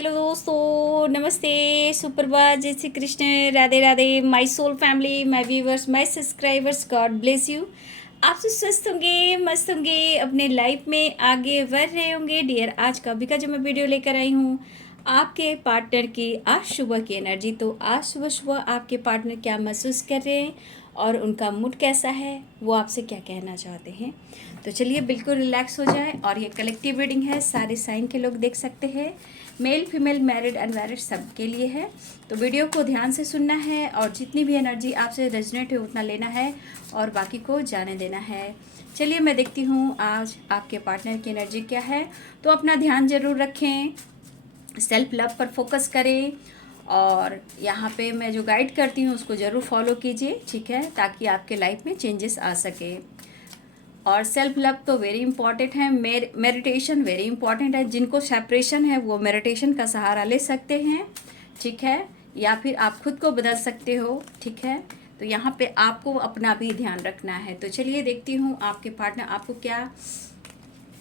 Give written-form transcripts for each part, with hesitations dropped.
Hello दोस्तों, नमस्ते, सुप्रभात, जय Shri Krishna, Radhe Radhe, my soul family, my viewers, my subscribers, God bless you. आप सब स्वस्थ होंगे, मस्त होंगे, अपने लाइफ में आगे बढ़ रहे होंगे। डियर, आज का जो मैं वीडियो लेकर आई हूँ आपके पार्टनर की आज सुबह की एनर्जी। तो आज सुबह सुबह आपके पार्टनर क्या महसूस कर रहे हैं और उनका मूड कैसा है, वो आपसे क्या कहना चाहते हैं। तो चलिए बिल्कुल रिलैक्स हो जाए। और ये कलेक्टिव रीडिंग है, सारे साइन के लोग देख सकते हैं, मेल फीमेल मैरिड अनमैरिड सबके लिए है। तो वीडियो को ध्यान से सुनना है और जितनी भी एनर्जी आपसे रेजोनेट है उतना लेना है और बाकी को जाने देना है। चलिए मैं देखती हूँ आज आपके पार्टनर की एनर्जी क्या है। तो अपना ध्यान ज़रूर रखें, सेल्फ लव पर फोकस करें और यहाँ पे मैं जो गाइड करती हूँ उसको ज़रूर फॉलो कीजिए, ठीक है, ताकि आपके लाइफ में चेंजेस आ सके। और सेल्फ लव तो वेरी इंपॉर्टेंट है, मेडिटेशन वेरी इंपॉर्टेंट है। जिनको सेपरेशन है वो मेडिटेशन का सहारा ले सकते हैं, ठीक है, या फिर आप खुद को बदल सकते हो, ठीक है। तो यहाँ पे आपको अपना भी ध्यान रखना है। तो चलिए देखती हूँ आपके पार्टनर आपको क्या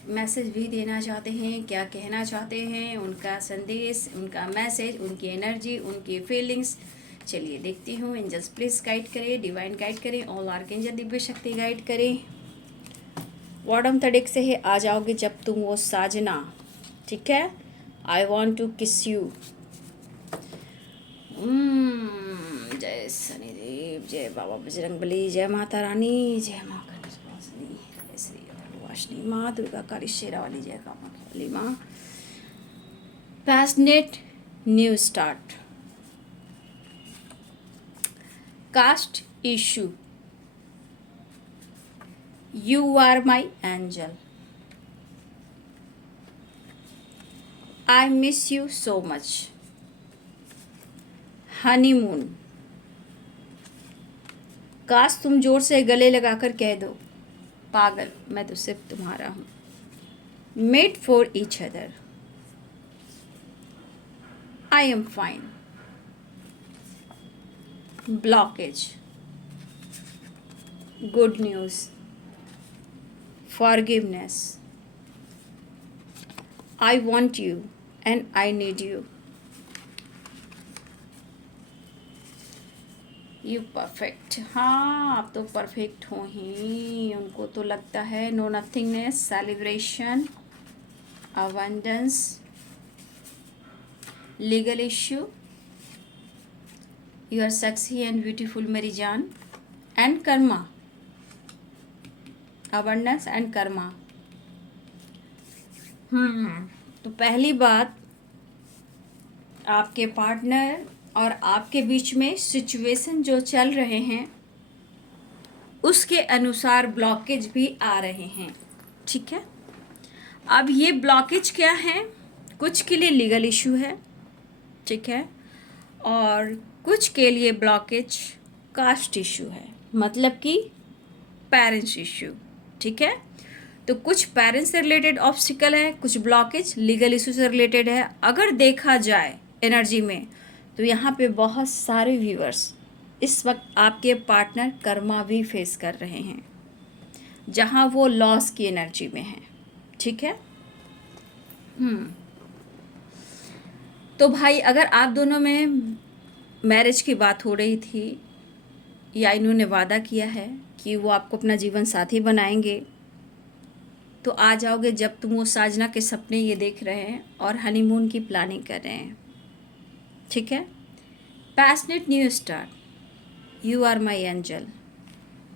मैसेज भी देना चाहते हैं, क्या कहना चाहते हैं, उनका संदेश, उनका मैसेज, उनकी एनर्जी, उनकी फीलिंग्स। चलिए देखती हूँ। एंजल्स प्लीज़ गाइड करें, डिवाइन गाइड करें, ऑल आर्कएंजल दिव्य शक्ति गाइड करें। बॉटम थर्ड से है, आ जाओगे जब तुम वो साजना, ठीक है। आई वॉन्ट टू किस यू। जय शनिदेव, जय बाबा बजरंगबली, जय माता रानी, जय माँ कनकवासिनी, जय श्री वासनी माँ दुर्गा काली शेरावाली, जय कामाख्या वाली माँ। Passionate new start, caste issue, you are my angel, I miss you so much, honeymoon, काश तुम जोर से गले लगाकर कह दो, पागल मैं तो सिर्फ तुम्हारा हूँ, made for each other, I am fine, blockage, good news, forgiveness, I want you and I need you, you perfect. हाँ, आप तो परफेक्ट हो ही, उनको तो लगता है। No nothingness, celebration, abundance, legal issue, you are sexy and beautiful मेरी जान, and karma, abundance and karma. तो पहली बात, आपके पार्टनर और आपके बीच में सिचुएशन जो चल रहे हैं उसके अनुसार ब्लॉकेज भी आ रहे हैं, ठीक है। अब ये ब्लॉकेज क्या है, कुछ के लिए लीगल इशू है, ठीक है, और कुछ के लिए ब्लॉकेज कास्ट इशू है, मतलब कि पेरेंट्स इशू, ठीक है। तो कुछ पेरेंट्स से रिलेटेड ऑब्स्टिकल है, कुछ ब्लॉकेज लीगल इशू से रिलेटेड है। अगर देखा जाए एनर्जी में तो यहाँ पे बहुत सारे व्यूअर्स इस वक्त आपके पार्टनर कर्मा भी फेस कर रहे हैं, जहाँ वो लॉस की एनर्जी में है, ठीक है। तो भाई, अगर आप दोनों में मैरिज की बात हो रही थी या इन्होंने वादा किया है कि वो आपको अपना जीवन साथी बनाएंगे, तो आ जाओगे जब तुम वो साजना के सपने ये देख रहे हैं और हनीमून की प्लानिंग कर रहे हैं, ठीक है। Passionate new start, you are my angel,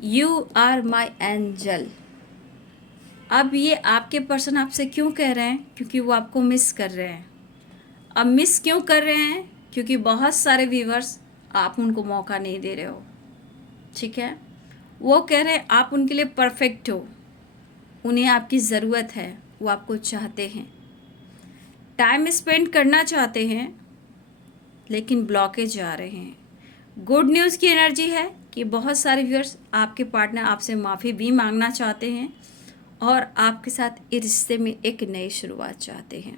you are my angel. अब ये आपके पर्सन आपसे क्यों कह रहे हैं, क्योंकि वो आपको मिस कर रहे हैं। अब मिस क्यों कर रहे हैं, क्योंकि बहुत सारे व्यूवर्स आप उनको मौका नहीं दे रहे हो, ठीक है। वो कह रहे हैं आप उनके लिए परफेक्ट हो, उन्हें आपकी ज़रूरत है, वो आपको चाहते हैं, टाइम स्पेंड करना चाहते हैं, लेकिन ब्लॉकेज आ रहे हैं। गुड न्यूज़ की एनर्जी है कि बहुत सारे व्यूअर्स आपके पार्टनर आपसे माफ़ी भी मांगना चाहते हैं और आपके साथ इस रिश्ते में एक नई शुरुआत चाहते हैं।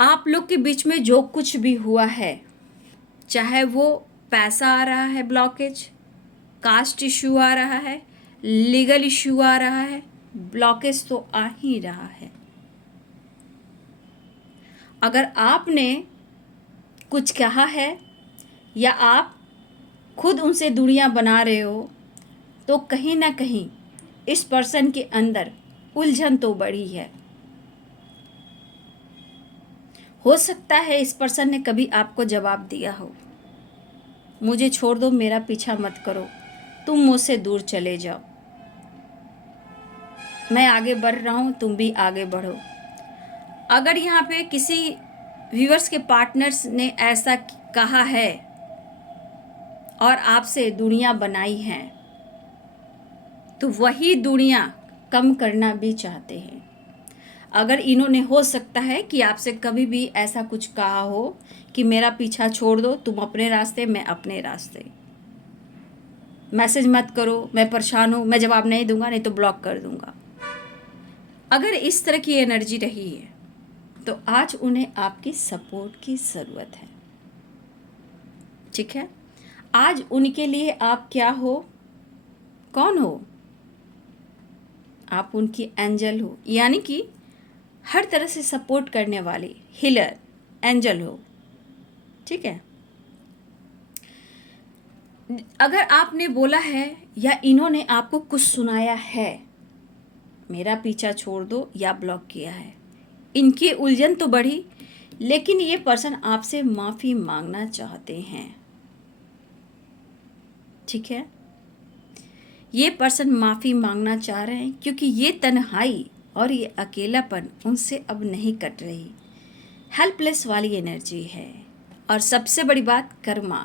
आप लोग के बीच में जो कुछ भी हुआ है, चाहे वो पैसा आ रहा है ब्लॉकेज, कास्ट इशू आ रहा है, लीगल इशू आ रहा है, ब्लॉकेज तो आ ही रहा है। अगर आपने कुछ कहा है या आप खुद उनसे दूरियां बना रहे हो, तो कहीं ना कहीं इस पर्सन के अंदर उलझन तो बड़ी है। हो सकता है इस पर्सन ने कभी आपको जवाब दिया हो, मुझे छोड़ दो, मेरा पीछा मत करो, तुम मुझसे दूर चले जाओ, मैं आगे बढ़ रहा हूँ, तुम भी आगे बढ़ो। अगर यहाँ पे किसी व्यूअर्स के पार्टनर्स ने ऐसा कहा है और आपसे दूरियां बनाई हैं, तो वही दूरियां कम करना भी चाहते हैं। अगर इन्होंने, हो सकता है कि आपसे कभी भी ऐसा कुछ कहा हो कि मेरा पीछा छोड़ दो, तुम अपने रास्ते, मैं अपने रास्ते, मैसेज मत करो, मैं परेशान हूँ, मैं जवाब नहीं दूंगा, नहीं तो ब्लॉक कर दूंगा। अगर इस तरह की एनर्जी रही है तो आज उन्हें आपकी सपोर्ट की ज़रूरत है। ठीक है, आज उनके लिए आप क्या हो, कौन हो? आप उनकी एंजल हो, यानी कि हर तरह से सपोर्ट करने वाली हीलर एंजल हो। ठीक है, अगर आपने बोला है या इन्होंने आपको कुछ सुनाया है, मेरा पीछा छोड़ दो, या ब्लॉक किया है, इनकी उलझन तो बढ़ी, लेकिन ये पर्सन आपसे माफ़ी मांगना चाहते हैं। ठीक है, ये पर्सन माफ़ी मांगना चाह रहे हैं क्योंकि ये तन्हाई और ये अकेलापन उनसे अब नहीं कट रही। हेल्पलेस वाली एनर्जी है। और सबसे बड़ी बात, कर्मा,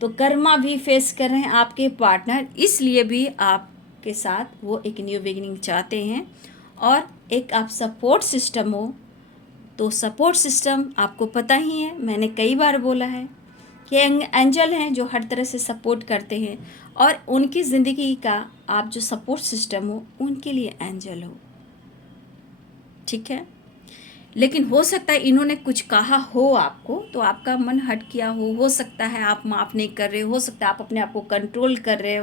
तो कर्मा भी फेस कर रहे हैं आपके पार्टनर, इसलिए भी आपके साथ वो एक न्यू बिगिनिंग चाहते हैं। और एक आप सपोर्ट सिस्टम हो, तो सपोर्ट सिस्टम आपको पता ही है, मैंने कई बार बोला है कि एंजल हैं जो हर तरह से सपोर्ट करते हैं, और उनकी ज़िंदगी का आप जो सपोर्ट सिस्टम हो, उनके लिए एंजल हो। ठीक है, लेकिन हो सकता है इन्होंने कुछ कहा हो आपको, तो आपका मन हट किया हो सकता है आप माफ़ नहीं कर रहे हो सकता है आप अपने आप को कंट्रोल कर रहे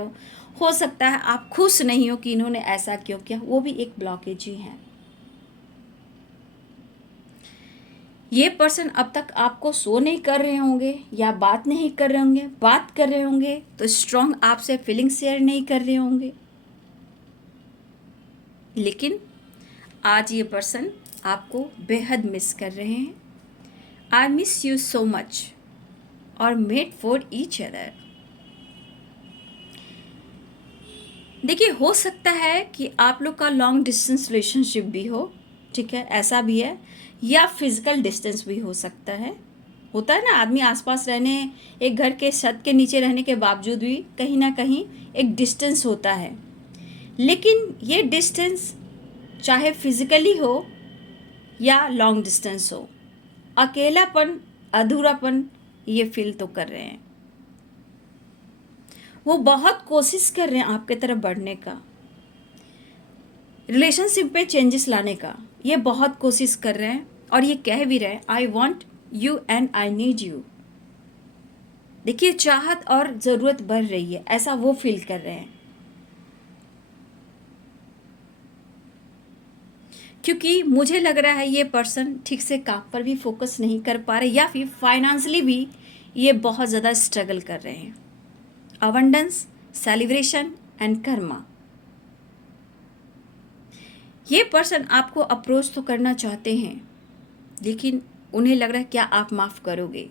हो सकता है आप खुश नहीं हो कि इन्होंने ऐसा क्यों किया, वो भी एक ब्लॉकेज ही है। ये पर्सन अब तक आपको शो नहीं कर रहे होंगे या बात नहीं कर रहे होंगे, बात कर रहे होंगे तो स्ट्रॉन्ग आपसे फीलिंग शेयर नहीं कर रहे होंगे। लेकिन आज ये पर्सन आपको बेहद मिस कर रहे हैं। आई मिस यू सो मच और मेड फॉर ईच अदर। देखिए, हो सकता है कि आप लोग का लॉन्ग डिस्टेंस रिलेशनशिप भी हो, ठीक है, ऐसा भी है, या फिजिकल डिस्टेंस भी हो सकता है। होता है ना, आदमी आसपास रहने, एक घर के छत के नीचे रहने के बावजूद भी कहीं ना कहीं एक डिस्टेंस होता है। लेकिन ये डिस्टेंस चाहे फिजिकली हो या लॉन्ग डिस्टेंस हो, अकेलापन, अधूरापन ये फील तो कर रहे हैं। वो बहुत कोशिश कर रहे हैं आपके तरफ बढ़ने का, रिलेशनशिप पे चेंजेस लाने का, ये बहुत कोशिश कर रहे हैं और ये कह भी रहे हैं, I want you and I need you. देखिए, चाहत और ज़रूरत बढ़ रही है, ऐसा वो फील कर रहे हैं। क्योंकि मुझे लग रहा है ये पर्सन ठीक से काम पर भी फोकस नहीं कर पा रहे, या फिर फाइनेंशियली भी ये बहुत ज़्यादा स्ट्रगल कर रहे हैं। Abundance, celebration and Karma. ये पर्सन आपको अप्रोच तो करना चाहते हैं, लेकिन उन्हें लग रहा है क्या आप माफ़ करोगे।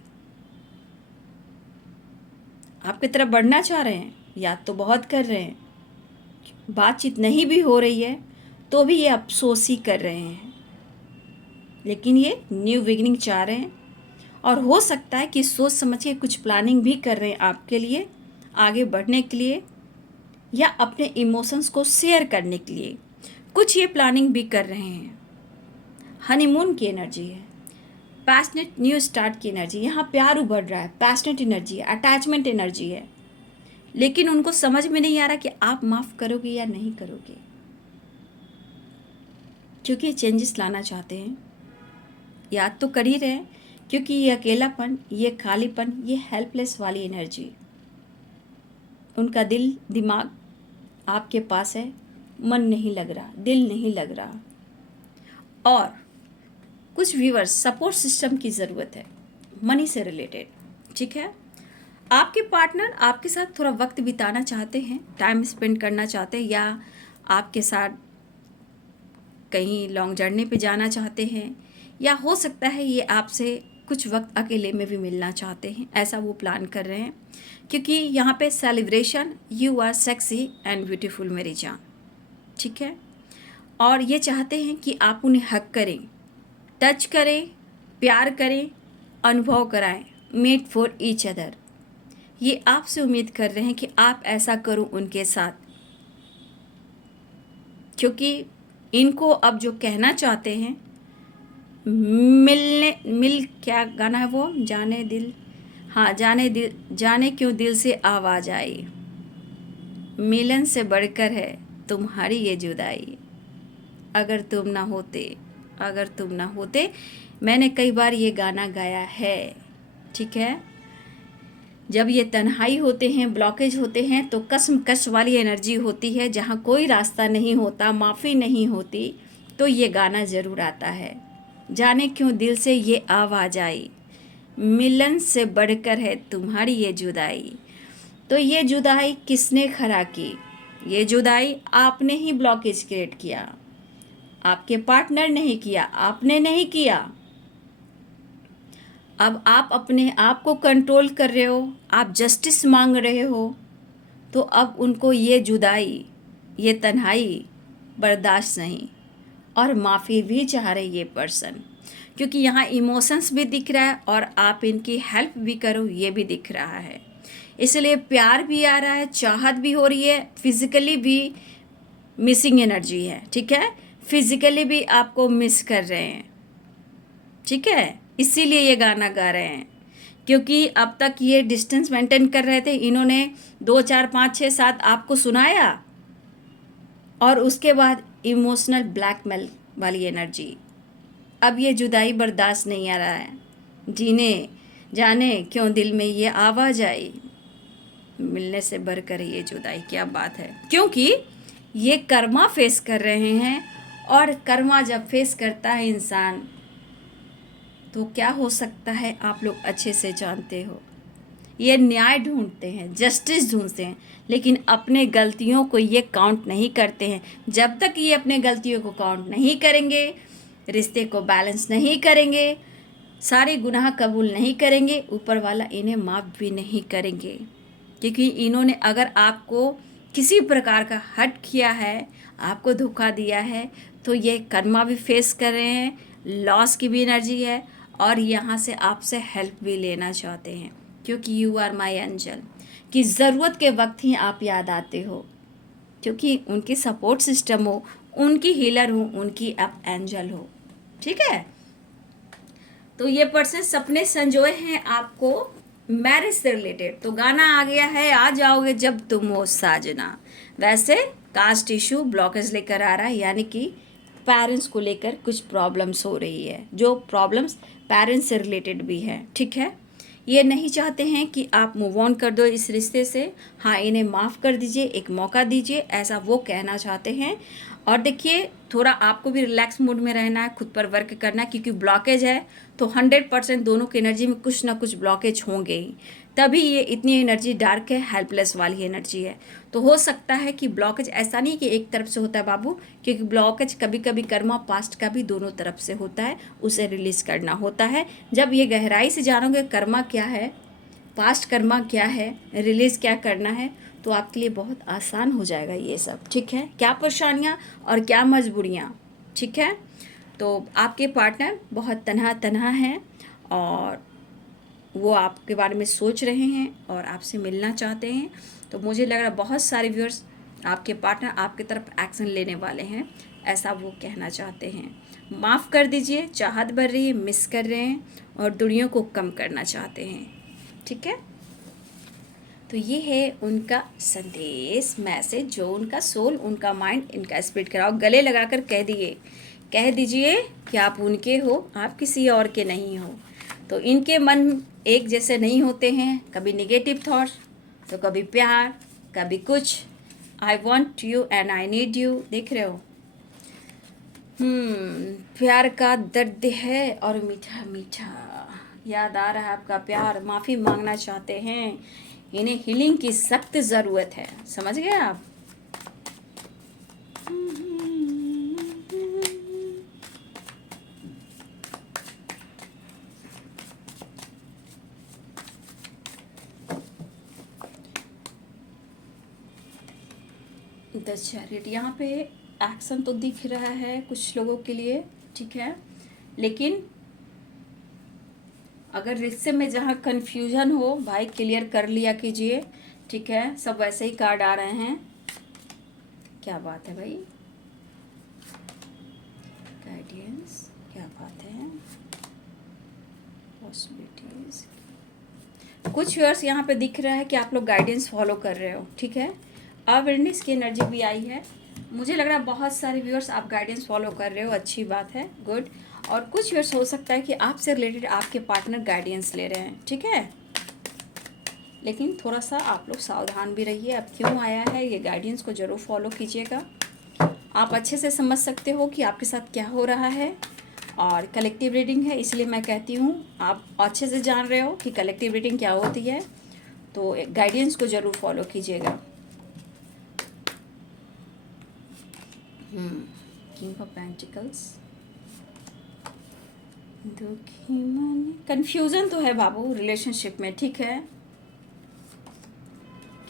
आपकी तरफ बढ़ना चाह रहे हैं, याद तो बहुत कर रहे हैं, बातचीत नहीं भी हो रही है तो भी ये अफसोस ही कर रहे हैं, लेकिन ये न्यू बिगिनिंग चाह रहे हैं। और हो सकता है कि सोच समझ के कुछ प्लानिंग भी कर रहे हैं आपके लिए, आगे बढ़ने के लिए या अपने इमोशंस को शेयर करने के लिए कुछ ये प्लानिंग भी कर रहे हैं। हनीमून की एनर्जी है, पैशनेट न्यू स्टार्ट की एनर्जी, यहाँ प्यार उभर रहा है, पैशनेट एनर्जी है, अटैचमेंट एनर्जी है, लेकिन उनको समझ में नहीं आ रहा कि आप माफ़ करोगे या नहीं करोगे, क्योंकि ये चेंजेस लाना चाहते हैं। याद तो कर ही रहे हैं, क्योंकि ये अकेलापन, ये खालीपन, ये हेल्पलेस वाली एनर्जी, उनका दिल दिमाग आपके पास है, मन नहीं लग रहा, दिल नहीं लग रहा, और कुछ व्यूअर्स सपोर्ट सिस्टम की ज़रूरत है मनी से रिलेटेड, ठीक है। आपके पार्टनर आपके साथ थोड़ा वक्त बिताना चाहते हैं, टाइम स्पेंड करना चाहते हैं, या आपके साथ कहीं लॉन्ग जर्नी पे जाना चाहते हैं, या हो सकता है ये आपसे कुछ वक्त अकेले में भी मिलना चाहते हैं, ऐसा वो प्लान कर रहे हैं। क्योंकि यहाँ पे celebration, you are sexy and beautiful मेरी जान, ठीक है। और ये चाहते हैं कि आप उन्हें हक करें, टच करें, प्यार करें, अनुभव कराएं, मेड फॉर ईच अदर। ये आपसे उम्मीद कर रहे हैं कि आप ऐसा करो उनके साथ, क्योंकि इनको अब जो कहना चाहते हैं, क्या गाना है वो, जाने दिल, हाँ जाने दिल, जाने क्यों दिल से आवाज़ आई, मिलन से बढ़कर है तुम्हारी ये जुदाई, अगर तुम ना होते, अगर तुम ना होते। मैंने कई बार ये गाना गाया है, ठीक है। जब ये तन्हाई होते हैं, ब्लॉकेज होते हैं, तो कश्मकश वाली एनर्जी होती है, जहाँ कोई रास्ता नहीं होता, माफ़ी नहीं होती, तो ये गाना ज़रूर आता है, जाने क्यों दिल से ये आवाज़ आई, मिलन से बढ़कर है तुम्हारी ये जुदाई। तो ये जुदाई किसने खड़ा की? ये जुदाई आपने ही ब्लॉकेज क्रिएट किया, आपके पार्टनर नहीं किया, आपने नहीं किया। अब आप अपने आप को कंट्रोल कर रहे हो, आप जस्टिस मांग रहे हो, तो अब उनको ये जुदाई, ये तन्हाई बर्दाश्त नहीं, और माफ़ी भी चाह रहे ये पर्सन, क्योंकि यहाँ इमोशंस भी दिख रहा है और आप इनकी हेल्प भी करो ये भी दिख रहा है। इसलिए प्यार भी आ रहा है, चाहत भी हो रही है, फिज़िकली भी मिसिंग एनर्जी है, ठीक है। फिज़िकली भी आपको मिस कर रहे हैं, ठीक है, इसीलिए ये गाना गा रहे हैं। क्योंकि अब तक ये डिस्टेंस मेंटेन कर रहे थे, इन्होंने 2 4 5 6 7 आपको सुनाया, और उसके बाद इमोशनल ब्लैकमेल वाली एनर्जी। अब ये जुदाई बर्दाश्त नहीं आ रहा है, जीने जाने क्यों दिल में ये आवाज़ आई, मिलने से बढ़कर ये जुदाई। क्या बात है, क्योंकि ये कर्मा फेस कर रहे हैं, और कर्मा जब फेस करता है इंसान, तो क्या हो सकता है आप लोग अच्छे से जानते हो। ये न्याय ढूंढते हैं, जस्टिस ढूंढते हैं, लेकिन अपने गलतियों को ये काउंट नहीं करते हैं। जब तक ये अपने गलतियों को काउंट नहीं करेंगे, रिश्ते को बैलेंस नहीं करेंगे, सारे गुनाह कबूल नहीं करेंगे, ऊपर वाला इन्हें माफ़ भी नहीं करेंगे। क्योंकि इन्होंने अगर आपको किसी प्रकार का हर्ट किया है, आपको धोखा दिया है, तो ये कर्मा भी फेस कर रहे हैं, लॉस की भी एनर्जी है, और यहाँ से आपसे हेल्प भी लेना चाहते हैं, क्योंकि यू आर माई एंजल, कि ज़रूरत के वक्त ही आप याद आते हो, क्योंकि उनकी सपोर्ट सिस्टम हो, उनकी हीलर हो, उनकी आप एंजल हो, ठीक है। तो ये पर्सन सपने संजोए हैं आपको मैरिज से रिलेटेड। तो गाना आ गया है, आ जाओगे जब तुम हो साजना। वैसे कास्ट इशू ब्लॉकेज लेकर आ रहा है, यानी कि पेरेंट्स को लेकर कुछ प्रॉब्लम्स हो रही है, जो प्रॉब्लम्स पेरेंट्स से रिलेटेड भी है, ठीक है। ये नहीं चाहते हैं कि आप मूव ऑन कर दो इस रिश्ते से, हाँ इन्हें माफ़ कर दीजिए, एक मौका दीजिए, ऐसा वो कहना चाहते हैं। और देखिए, थोड़ा आपको भी रिलैक्स मूड में रहना है, खुद पर वर्क करना है, क्योंकि ब्लॉकेज है, तो 100% दोनों की एनर्जी में कुछ ना कुछ ब्लॉकेज होंगे ही, तभी ये इतनी एनर्जी डार्क है, हेल्पलेस वाली एनर्जी है। तो हो सकता है कि ब्लॉकेज ऐसा नहीं कि एक तरफ से होता है बाबू, क्योंकि ब्लॉकेज कभी कभी कर्मा पास्ट का भी दोनों तरफ से होता है, उसे रिलीज़ करना होता है। जब ये गहराई से जानोगे कर्मा क्या है, पास्ट कर्मा क्या है, रिलीज़ क्या करना है, तो आपके लिए बहुत आसान हो जाएगा ये सब, ठीक है। क्या परेशानियाँ और क्या मजबूरियाँ, ठीक है। तो आपके पार्टनर बहुत तन्हा तन्हा हैं, और वो आपके बारे में सोच रहे हैं और आपसे मिलना चाहते हैं। तो मुझे लग रहा है बहुत सारे व्यूअर्स, आपके पार्टनर आपकी तरफ एक्शन लेने वाले हैं, ऐसा वो कहना चाहते हैं। माफ़ कर दीजिए, चाहत बढ़ रही है, मिस कर रहे हैं, और दूरियों को कम करना चाहते हैं, ठीक है। तो ये है उनका संदेश, मैसेज, जो उनका सोल, उनका माइंड, इनका स्पिरिट कराओ, गले लगाकर कह दीजिए कि आप उनके हो, आप किसी और के नहीं हो। तो इनके मन एक जैसे नहीं होते हैं, कभी नेगेटिव थॉट्स, तो कभी प्यार, कभी कुछ। I want you and I need you, देख रहे हो। प्यार का दर्द है और मीठा मीठा, याद आ रहा है आपका प्यार, माफ़ी मांगना चाहते हैं, इन्हें हीलिंग की सख्त ज़रूरत है, समझ गए आप। द चैरिट, यहाँ पे एक्शन तो दिख रहा है कुछ लोगों के लिए, ठीक है, लेकिन अगर रिश्ते में जहाँ कन्फ्यूजन हो भाई क्लियर कर लिया कीजिए, ठीक है। सब वैसे ही कार्ड आ रहे हैं, क्या बात है भाई, गाइडेंस, क्या बात है, पॉसिबिलिटीज। कुछ व्यूअर्स यहाँ पे दिख रहा है कि आप लोग गाइडेंस फॉलो कर रहे हो, ठीक है। अवेयरनेस की एनर्जी भी आई है, मुझे लग रहा है बहुत सारे व्यूअर्स आप गाइडेंस फॉलो कर रहे हो, अच्छी बात है, गुड। और कुछ व्यूअर्स हो सकता है कि आपसे रिलेटेड आपके पार्टनर गाइडेंस ले रहे हैं, ठीक है, लेकिन थोड़ा सा आप लोग सावधान भी रहिए। अब क्यों आया है ये गाइडेंस को ज़रूर फॉलो कीजिएगा, आप अच्छे से समझ सकते हो कि आपके साथ क्या हो रहा है। और कलेक्टिव रीडिंग है, इसलिए मैं कहती हूँ आप अच्छे से जान रहे हो कि कलेक्टिव रीडिंग क्या होती है, तो गाइडेंस को ज़रूर फॉलो कीजिएगा। किंग ऑफ पेंटिकल्स, दुखी मन, कंफ्यूजन तो है बाबू रिलेशनशिप में, ठीक है,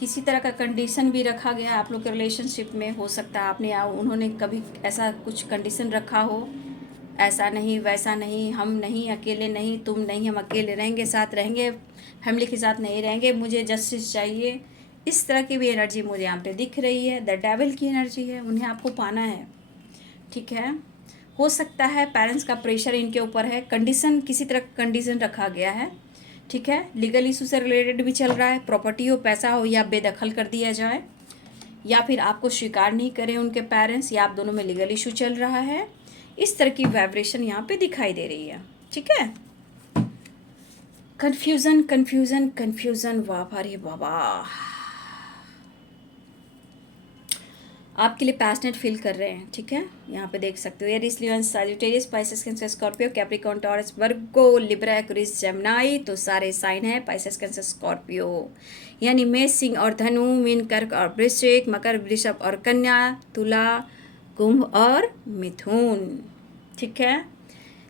किसी तरह का कंडीशन भी रखा गया आप लोग के रिलेशनशिप में, हो सकता है आपने या उन्होंने कभी ऐसा कुछ कंडीशन रखा हो, ऐसा नहीं वैसा नहीं, हम नहीं अकेले नहीं, तुम नहीं, हम अकेले रहेंगे, साथ रहेंगे, फैमिली के साथ नहीं रहेंगे, मुझे जस्टिस चाहिए, इस तरह की भी एनर्जी मुझे यहाँ पे दिख रही है। द डेविल की एनर्जी है, उन्हें आपको पाना है, ठीक है। हो सकता है पेरेंट्स का प्रेशर इनके ऊपर है, कंडीशन किसी तरह का कंडीशन रखा गया है, ठीक है, लीगल इशू से रिलेटेड भी चल रहा है, प्रॉपर्टी हो, पैसा हो, या बेदखल कर दिया जाए, या फिर आपको स्वीकार नहीं करें उनके पेरेंट्स, या आप दोनों में लीगल इशू चल रहा है, इस तरह की वाइब्रेशन यहाँ पे दिखाई दे रही है, ठीक है। कंफ्यूजन कंफ्यूजन कंफ्यूजन, वाह रे बाबा, आपके लिए पैशनेट फील कर रहे हैं, ठीक है, यहाँ पे देख सकते हो। Aries, Leo, Sagittarius, Pisces, Cancer, Scorpio, Capricorn, Taurus, Virgo, Libra, Aquarius, Gemini, तो सारे साइन है पाइसेस, कैंसर, स्कॉर्पियो, यानी मेष, सिंह और धनु, मीन, कर्क और वृश्चिक, मकर, वृषभ और कन्या, तुला, कुंभ और मिथुन, ठीक है।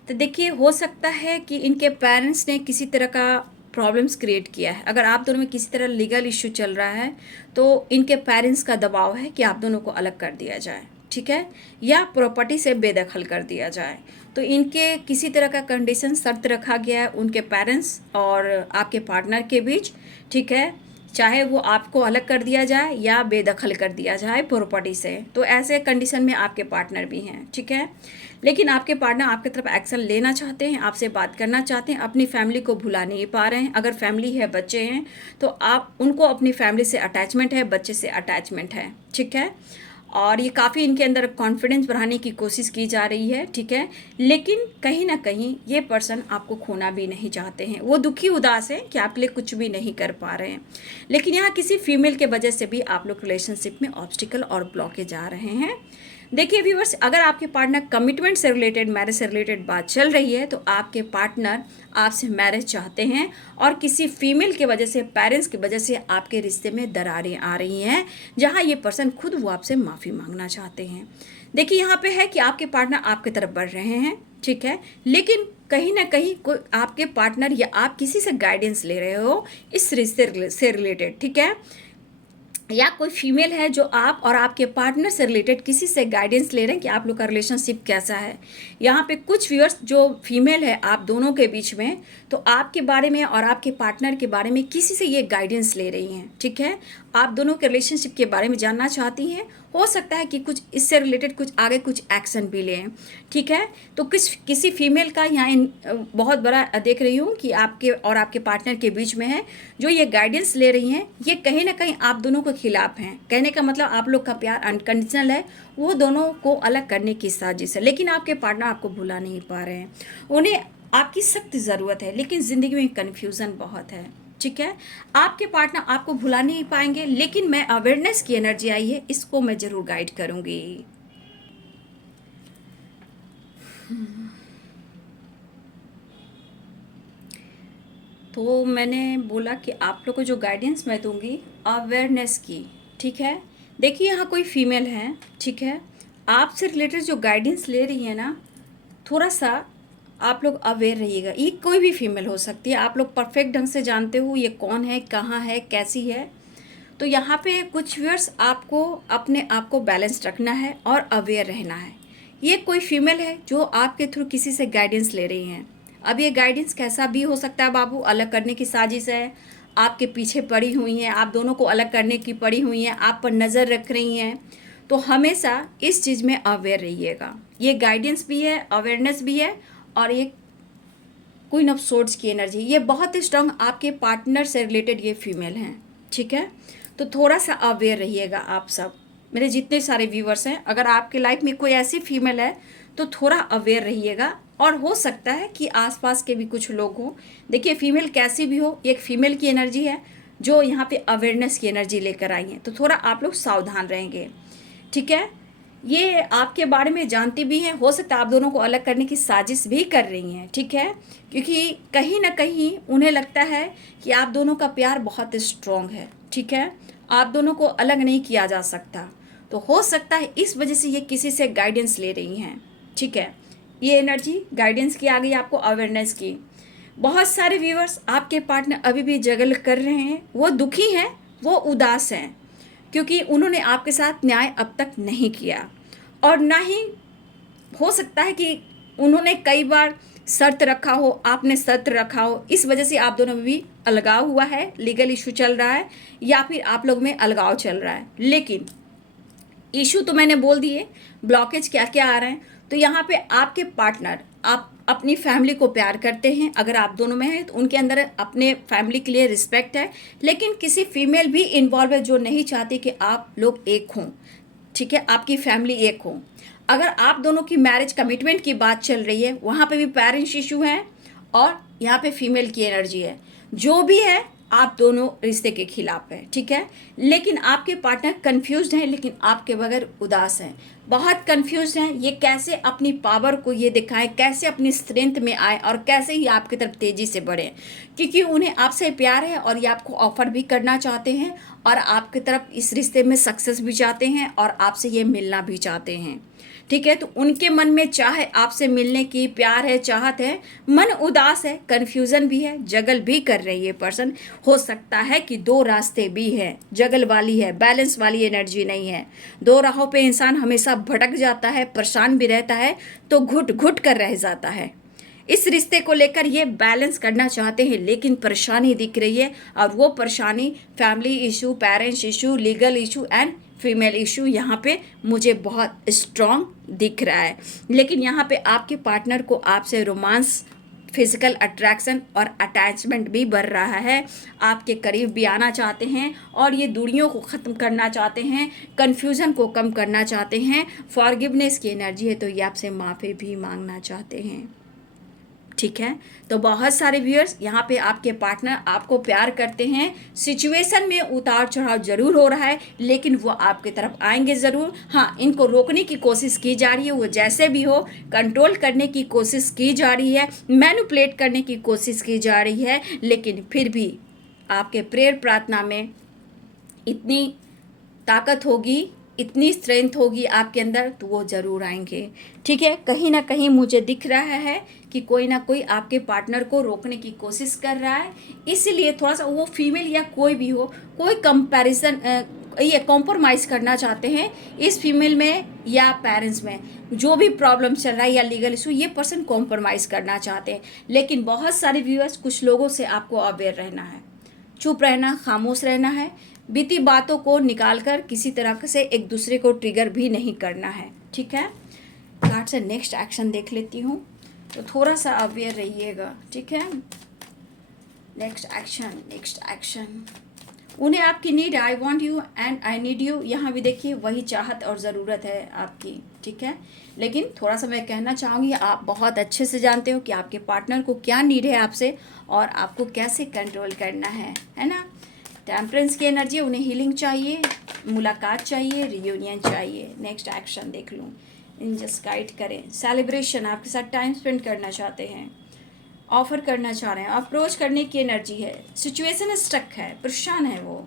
तो देखिए हो सकता है कि इनके पेरेंट्स ने किसी तरह का प्रॉब्लम्स क्रिएट किया है, अगर आप दोनों में किसी तरह लीगल इशू चल रहा है तो इनके पेरेंट्स का दबाव है कि आप दोनों को अलग कर दिया जाए, ठीक है, या प्रॉपर्टी से बेदखल कर दिया जाए। तो इनके किसी तरह का कंडीशन, शर्त रखा गया है उनके पेरेंट्स और आपके पार्टनर के बीच, ठीक है, चाहे वो आपको अलग कर दिया जाए या बेदखल कर दिया जाए प्रॉपर्टी से, तो ऐसे कंडीशन में आपके पार्टनर भी हैं, ठीक है। लेकिन आपके पार्टनर आपकी तरफ एक्शन लेना चाहते हैं, आपसे बात करना चाहते हैं, अपनी फैमिली को भुला नहीं पा रहे हैं। अगर फैमिली है, बच्चे हैं, तो आप उनको अपनी फैमिली से अटैचमेंट है, बच्चे से अटैचमेंट है, ठीक है। और ये काफ़ी इनके अंदर कॉन्फिडेंस बढ़ाने की कोशिश की जा रही है, ठीक है, लेकिन कहीं ना कहीं ये पर्सन आपको खोना भी नहीं चाहते हैं, वो दुखी उदास हैं कि आपके लिए कुछ भी नहीं कर पा रहे हैं। लेकिन यहाँ किसी फीमेल के वजह से भी आप लोग रिलेशनशिप में ऑब्स्टिकल और ब्लॉकेज आ रहे हैं। देखिए व्यूअर्स, अगर आपके पार्टनर कमिटमेंट से रिलेटेड, मैरिज से रिलेटेड बात चल रही है, तो आपके पार्टनर आपसे मैरिज चाहते हैं और किसी फीमेल की वजह से, पेरेंट्स की वजह से आपके रिश्ते में दरारें आ रही हैं, जहां ये पर्सन खुद वो आपसे माफ़ी मांगना चाहते हैं। देखिए यहाँ पे है कि आपके पार्टनर आपकी तरफ बढ़ रहे हैं, ठीक है, लेकिन कहीं ना कहीं कोई आपके पार्टनर या आप किसी से गाइडेंस ले रहे हो इस रिश्ते से रिलेटेड, ठीक है, या कोई फीमेल है जो आप और आपके पार्टनर से रिलेटेड किसी से गाइडेंस ले रहे हैं कि आप लोग का रिलेशनशिप कैसा है। यहाँ पे कुछ व्यूअर्स जो फीमेल है आप दोनों के बीच में, तो आपके बारे में और आपके पार्टनर के बारे में किसी से ये गाइडेंस ले रही हैं, ठीक है, आप दोनों के रिलेशनशिप के बारे में जानना चाहती हैं। हो सकता है कि कुछ इससे रिलेटेड कुछ आगे कुछ एक्शन भी लें, ठीक है। तो किसी फीमेल का यहाँ बहुत बड़ा देख रही हूँ कि आपके और आपके पार्टनर के बीच में है, जो ये गाइडेंस ले रही हैं, ये कहीं ना कहीं आप दोनों के खिलाफ हैं। कहने का मतलब आप लोग का प्यार अनकंडीशनल है, वो दोनों को अलग करने की साजिश है, लेकिन आपके पार्टनर आपको भुला नहीं पा रहे हैं। उन्हें आपकी सख्त ज़रूरत है, लेकिन ज़िंदगी में कन्फ्यूज़न बहुत है, ठीक है। आपके पार्टनर आपको भुला नहीं पाएंगे, लेकिन मैं अवेयरनेस की एनर्जी आई है, इसको मैं ज़रूर गाइड करूँगी। तो मैंने बोला कि आप लोग को जो गाइडेंस मैं दूंगी अवेयरनेस की, ठीक है। देखिए यहाँ कोई फीमेल है, ठीक है, आपसे रिलेटेड जो गाइडेंस ले रही है ना, थोड़ा सा आप लोग अवेयर रहिएगा। ये कोई भी फीमेल हो सकती है, आप लोग परफेक्ट ढंग से जानते हो ये कौन है, कहाँ है, कैसी है। तो यहाँ पे कुछ व्यूअर्स आपको अपने आप को बैलेंस रखना है और अवेयर रहना है। ये कोई फीमेल है जो आपके थ्रू किसी से गाइडेंस ले रही हैं। अब ये गाइडेंस कैसा भी हो सकता है बाबू, अलग करने की साजिश है, आपके पीछे पड़ी हुई हैं, आप दोनों को अलग करने की पड़ी हुई हैं, आप पर नज़र रख रही हैं। तो हमेशा इस चीज़ में अवेयर रहिएगा। ये गाइडेंस भी है, अवेयरनेस भी है, और ये क्वीन ऑफ सोर्ड्स की एनर्जी, ये बहुत ही स्ट्रांग आपके पार्टनर से रिलेटेड ये फीमेल हैं, ठीक है। तो थोड़ा सा अवेयर रहिएगा आप सब, मेरे जितने सारे व्यूवर्स हैं। अगर आपके लाइफ में कोई ऐसी फीमेल है तो थोड़ा अवेयर रहिएगा, और हो सकता है कि आसपास के भी कुछ लोग हों। देखिए फीमेल कैसी भी हो, एक फीमेल की एनर्जी है जो यहाँ पे अवेयरनेस की एनर्जी लेकर आई है, तो थोड़ा आप लोग सावधान रहेंगे, ठीक है। ये आपके बारे में जानती भी हैं, हो सकता है आप दोनों को अलग करने की साजिश भी कर रही हैं, ठीक है, क्योंकि कहीं ना कहीं उन्हें लगता है कि आप दोनों का प्यार बहुत स्ट्रॉन्ग है, ठीक है, आप दोनों को अलग नहीं किया जा सकता। तो हो सकता है इस वजह से ये किसी से गाइडेंस ले रही हैं, ठीक है। ये एनर्जी गाइडेंस की आ गई आपको, अवेयरनेस की। बहुत सारे व्यूअर्स आपके पार्टनर अभी भी जगल कर रहे हैं, वो दुखी हैं, वो उदास हैं, क्योंकि उन्होंने आपके साथ न्याय अब तक नहीं किया, और ना ही हो सकता है कि उन्होंने कई बार शर्त रखा हो, आपने शर्त रखा हो, इस वजह से आप दोनों में भी अलगाव हुआ है, लीगल इशू चल रहा है, या फिर आप लोग में अलगाव चल रहा है। लेकिन इशू तो मैंने बोल दिए, ब्लॉकेज क्या क्या आ रहे हैं। तो यहाँ पे आपके पार्टनर, आप अपनी फैमिली को प्यार करते हैं, अगर आप दोनों में हैं तो उनके अंदर अपने फैमिली के लिए रिस्पेक्ट है, लेकिन किसी फीमेल भी इन्वॉल्व है जो नहीं चाहती कि आप लोग एक हों, ठीक है, आपकी फैमिली एक हो। अगर आप दोनों की मैरिज कमिटमेंट की बात चल रही है, वहाँ पे भी पेरेंट्स इशू हैं, और यहाँ पे फीमेल की एनर्जी है। जो भी है आप दोनों रिश्ते के खिलाफ है, ठीक है, लेकिन आपके पार्टनर कंफ्यूज्ड हैं, लेकिन आपके बगैर उदास हैं, बहुत कंफ्यूज्ड हैं। ये कैसे अपनी पावर को ये दिखाएं, कैसे अपनी स्ट्रेंथ में आए, और कैसे ही आपकी तरफ तेज़ी से बढ़ें, क्योंकि उन्हें आपसे प्यार है और ये आपको ऑफर भी करना चाहते हैं, और आपकी तरफ इस रिश्ते में सक्सेस भी चाहते हैं, और आपसे ये मिलना भी चाहते हैं, ठीक है। तो उनके मन में चाह है आपसे मिलने की, प्यार है, चाहत है, मन उदास है, कन्फ्यूज़न भी है, जगल भी कर रही है ये पर्सन। हो सकता है कि दो रास्ते भी हैं, जगल वाली है, बैलेंस वाली एनर्जी नहीं है। दो राहों पे इंसान हमेशा भटक जाता है, परेशान भी रहता है, तो घुट घुट कर रह जाता है। इस रिश्ते को लेकर ये बैलेंस करना चाहते हैं, लेकिन परेशानी दिख रही है, और वो परेशानी family issue, parents issue, legal issue and female issue यहाँ पे मुझे बहुत स्ट्रॉन्ग दिख रहा है। लेकिन यहाँ पे आपके पार्टनर को आपसे रोमांस, फिजिकल अट्रैक्शन और अटैचमेंट भी बढ़ रहा है, आपके करीब भी आना चाहते हैं, और ये दूरियों को ख़त्म करना चाहते हैं, कन्फ्यूज़न को कम करना चाहते हैं, फॉरगिवनेस की एनर्जी है, तो ये आपसे माफ़ी भी मांगना चाहते हैं, ठीक है। तो बहुत सारे व्यूअर्स यहाँ पे आपके पार्टनर आपको प्यार करते हैं, सिचुएशन में उतार चढ़ाव जरूर हो रहा है, लेकिन वो आपकी तरफ आएंगे ज़रूर। हाँ, इनको रोकने की कोशिश की जा रही है, वो जैसे भी हो कंट्रोल करने की कोशिश की जा रही है, मैनिपुलेट करने की कोशिश की जा रही है, लेकिन फिर भी आपके प्रेयर प्रार्थना में इतनी ताकत होगी, इतनी स्ट्रेंथ होगी आपके अंदर, तो वो ज़रूर आएंगे, ठीक है। कहीं ना कहीं मुझे दिख रहा है कि कोई ना कोई आपके पार्टनर को रोकने की कोशिश कर रहा है, इसलिए थोड़ा सा वो फीमेल या कोई भी हो, कोई कंपैरिजन, ये कॉम्प्रोमाइज़ करना चाहते हैं इस फीमेल में या पेरेंट्स में, जो भी प्रॉब्लम चल रहा है या लीगल इशू, ये पर्सन कॉम्प्रोमाइज़ करना चाहते हैं। लेकिन बहुत सारे व्यूअर्स, कुछ लोगों से आपको अवेयर रहना है, चुप रहना, खामोश रहना है, बीती बातों को निकालकर किसी तरह से एक दूसरे को ट्रिगर भी नहीं करना है, ठीक है। कार्ड से नेक्स्ट एक्शन देख लेती हूँ, तो थोड़ा सा अवेयर रहिएगा, ठीक है। नेक्स्ट एक्शन, नेक्स्ट एक्शन, उन्हें आपकी need, I want you and I need you, यहाँ भी देखिए वही चाहत और ज़रूरत है आपकी, ठीक है। लेकिन थोड़ा सा मैं कहना चाहूँगी, आप बहुत अच्छे से जानते हो कि आपके पार्टनर को क्या नीड है आपसे और आपको कैसे कंट्रोल करना है ना। टेम्परेंस की एनर्जी, उन्हें हीलिंग चाहिए, मुलाकात चाहिए, रियूनियन चाहिए। नेक्स्ट एक्शन देख लूँ, इन जस्ट गाइड करें। सेलिब्रेशन, आपके साथ टाइम स्पेंड करना चाहते हैं, ऑफर करना चाह रहे हैं, अप्रोच करने की एनर्जी है। सिचुएशन स्टक है, परेशान है वो,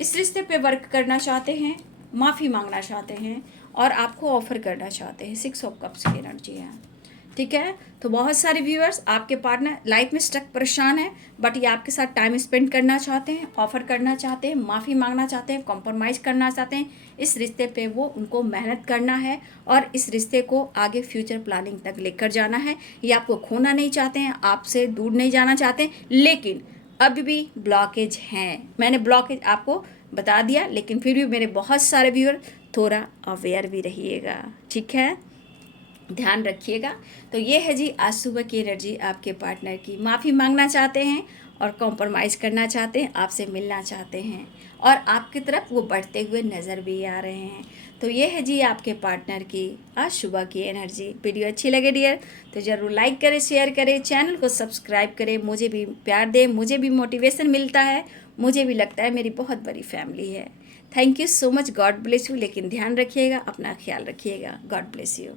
इस रिश्ते पे वर्क करना चाहते हैं, माफ़ी मांगना चाहते हैं और आपको ऑफर करना चाहते हैं। 6 ऑफ कप्स की एनर्जी है, ठीक है। तो बहुत सारे व्यूअर्स, आपके पार्टनर लाइफ में स्टक परेशान है, बट ये आपके साथ टाइम स्पेंड करना चाहते हैं, ऑफर करना चाहते हैं, माफ़ी मांगना चाहते हैं, कॉम्प्रोमाइज़ करना चाहते हैं। इस रिश्ते पे वो उनको मेहनत करना है और इस रिश्ते को आगे फ्यूचर प्लानिंग तक लेकर जाना है। ये आपको खोना नहीं चाहते हैं, आपसे दूर नहीं जाना चाहते, लेकिन अभी भी ब्लॉकेज हैं। मैंने ब्लॉकेज आपको बता दिया, लेकिन फिर भी मेरे बहुत सारे व्यूअर थोड़ा अवेयर भी रहिएगा, ठीक है, ध्यान रखिएगा। तो ये है जी आज सुबह की एनर्जी आपके पार्टनर की। माफ़ी मांगना चाहते हैं और कॉम्प्रोमाइज़ करना चाहते हैं, आपसे मिलना चाहते हैं और आपकी तरफ वो बढ़ते हुए नज़र भी आ रहे हैं। तो ये है जी आपके पार्टनर की आज सुबह की एनर्जी। वीडियो अच्छी लगे डियर तो ज़रूर लाइक करें, शेयर करें, चैनल को सब्सक्राइब करें, मुझे भी प्यार दें, मुझे भी मोटिवेशन मिलता है, मुझे भी लगता है मेरी बहुत बड़ी फैमिली है। Thank you so much, God bless you. लेकिन ध्यान रखिएगा, अपना ख्याल रखिएगा, गॉड ब्लेस यू।